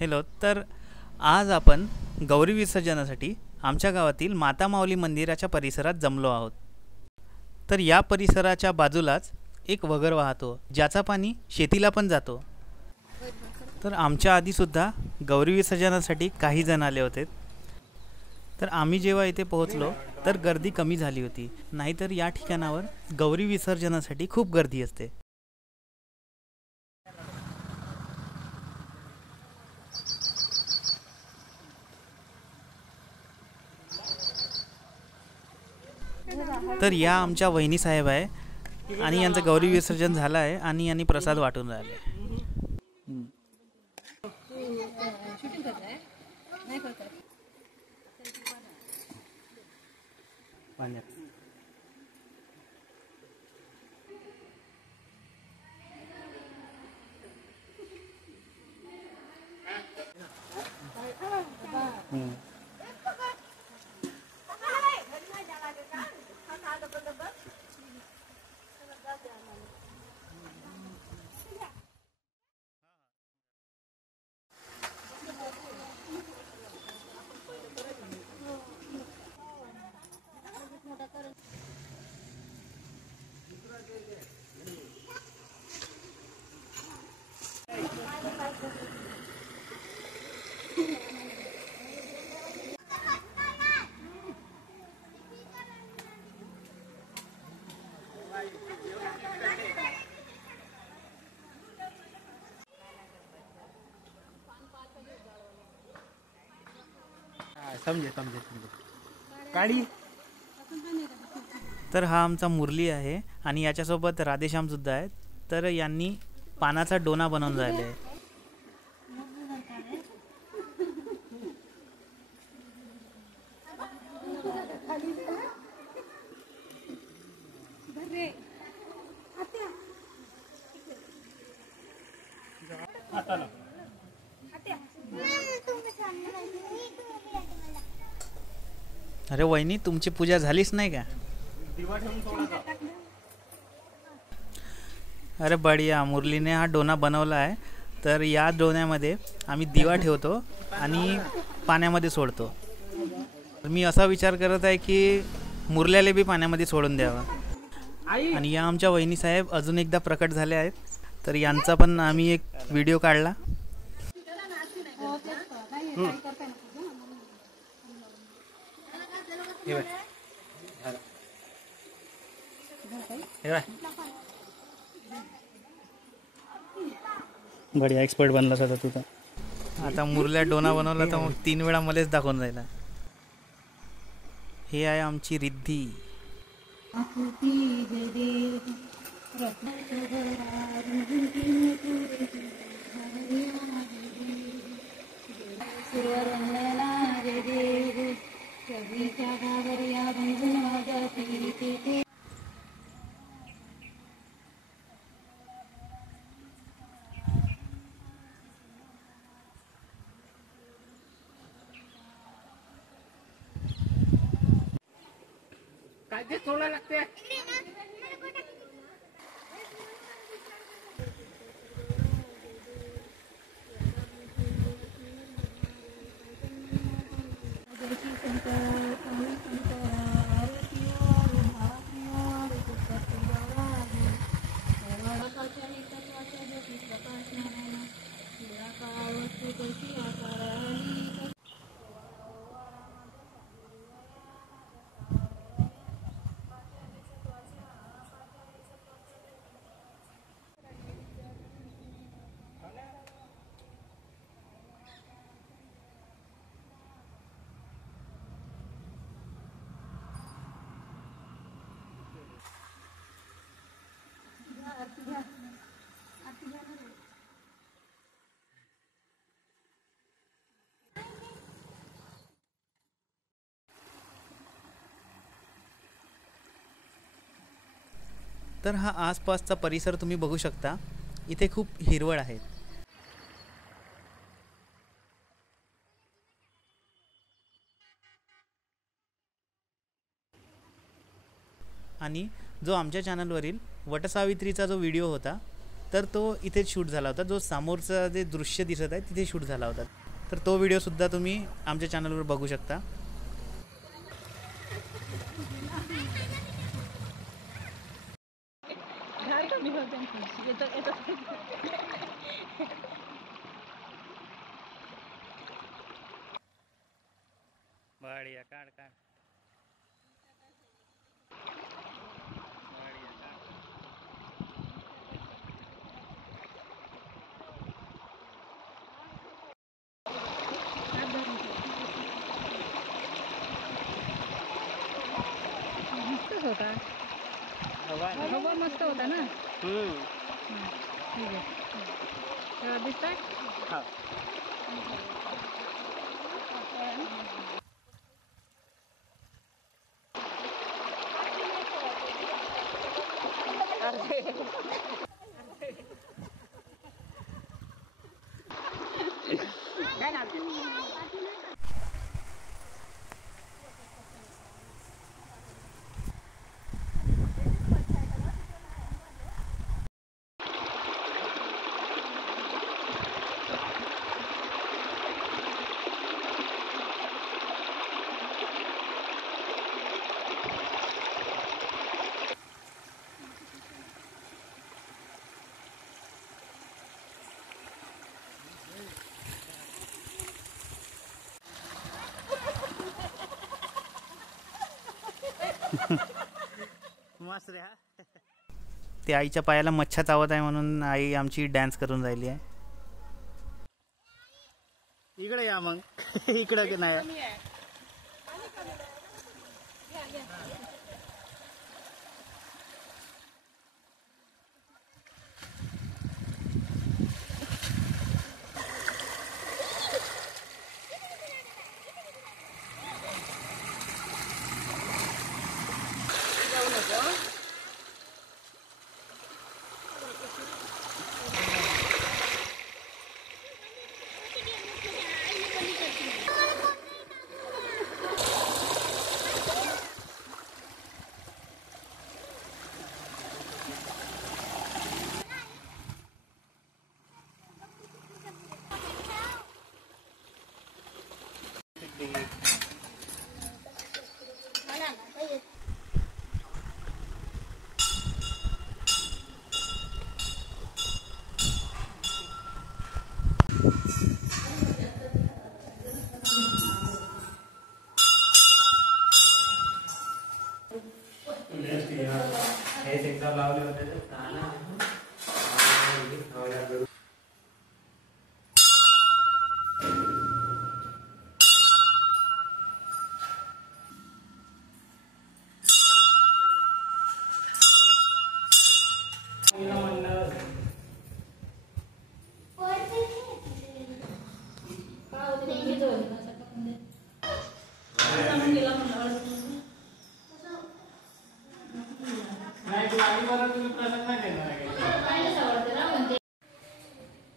Hello. तर आज आपण गौरी विसर्जनासाठी आमच्या गावातील माता माऊली मंदिराच्या परिसरात जमलो आहोत. तर या परिसराच्या बाजूलाच एक वगर वाहतो, ज्याचा पाणी शेतीला पण जातो. तर आमच्या आधीसुद्धा गौरी विसर्जनासाठी काही जण आले होते. तर आम्ही जेव्हा इथे पोहोचलो तर गर्दी कमी झाली होती, नाहीतर या ठिकाणावर गौरी विसर्जनासाठी खूप गर्दी असते. तर या आमच्या वहिनी साहेब आहे आणि यांचं गौरी विसर्जन झालं आहे आणि यांनी प्रसाद वाटून राहिले. समजे काळी. तर हा आमचा मुरली आहे आणि याच्यासोबत राधेश्याम सुद्धा आहे. तर यांनी पानाचा डोना बनवून राहिले आहे. अरे वहिनी, तुमची पूजा झालीच नाही का? अरे बढिया, मुरलीने हा डोना बनवला आहे. तर या डोन्यामध्ये आम्ही दिवा ठेवतो आणि पाण्यामध्ये सोडतो. मी असा विचार करत आहे की मुरल्याला बी पाण्यामध्ये सोडून द्यावा. आणि या आमच्या वहिनी साहेब अजून एकदा प्रकट झाले आहेत. तर यांचा पण आम्ही एक व्हिडिओ काढला. बढिया एक्सपर्ट बनलास आता तू. आता मुरल्या डोना बनवला तर मग 3 वेळा मलाच दाखवून जायला. हे आहे आमची रिद्धी. तर हा आसपासचा परिसर तुम्ही बघू शकता. इथे खूप हिरवळ आहे. आणि जो आमच्या चॅनलवरील वटसावित्रीचा जो व्हिडिओ होता तर तो इथेच शूट झाला होता. जो समोरचं जे दृश्य दिसत आहे तिथे शूट झाला होता. तर तो व्हिडिओसुद्धा तुम्ही आमच्या चॅनलवर बघू शकता. बढिया काढ काढ. मस्तच होता. हवा मस्त होता ना. ठीक आहे. दिसतंय. मस्त रे. हा ते आईच्या पायाला मच्छा चावत आहे म्हणून आई आमची डान्स करून राहिली आहे. इकडे या मग. इकडे की नाही.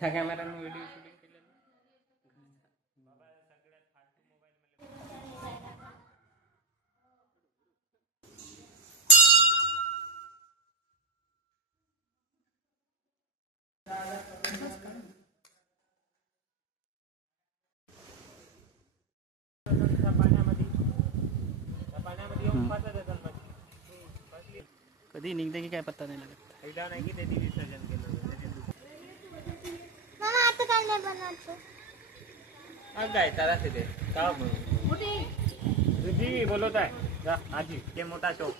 त्या कॅमेराने व्हिडिओ शूटिंग केलेलं. कधी निघते की काय पत्ता नाही लागत. एकदा नाही की त्याची विसर्जन केलं. आता काय नाही बनवायचं. काय त्याला तिथे का तुझी बोलवत आहे जा आजी ते मोठा शो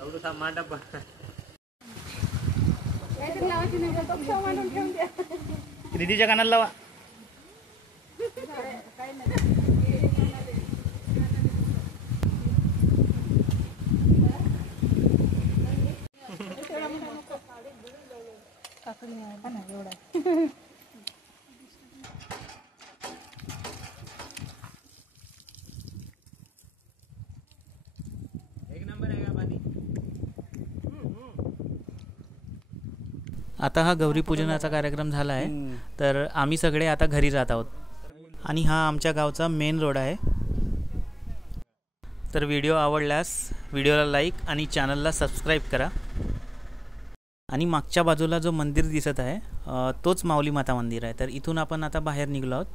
एवढा मांडप. दीदीच्या कानाला लावा. एक नंबर आहे का पाणी. आता हा गौरीपूजनाचा कार्यक्रम झाला आहे. तर आम्ही सगळे आता घरी जात आहोत. आणि हा आमच्या गावचा मेन रोड आहे. तर व्हिडिओ आवडल्यास व्हिडिओला लाईक आणि चॅनलला सबस्क्राईब करा. आणि मागच्या बाजूला जो मंदिर दिसत आहे तोच माऊली माता मंदिर आहे. तर इथून आपण आता बाहेर निघलो आहोत.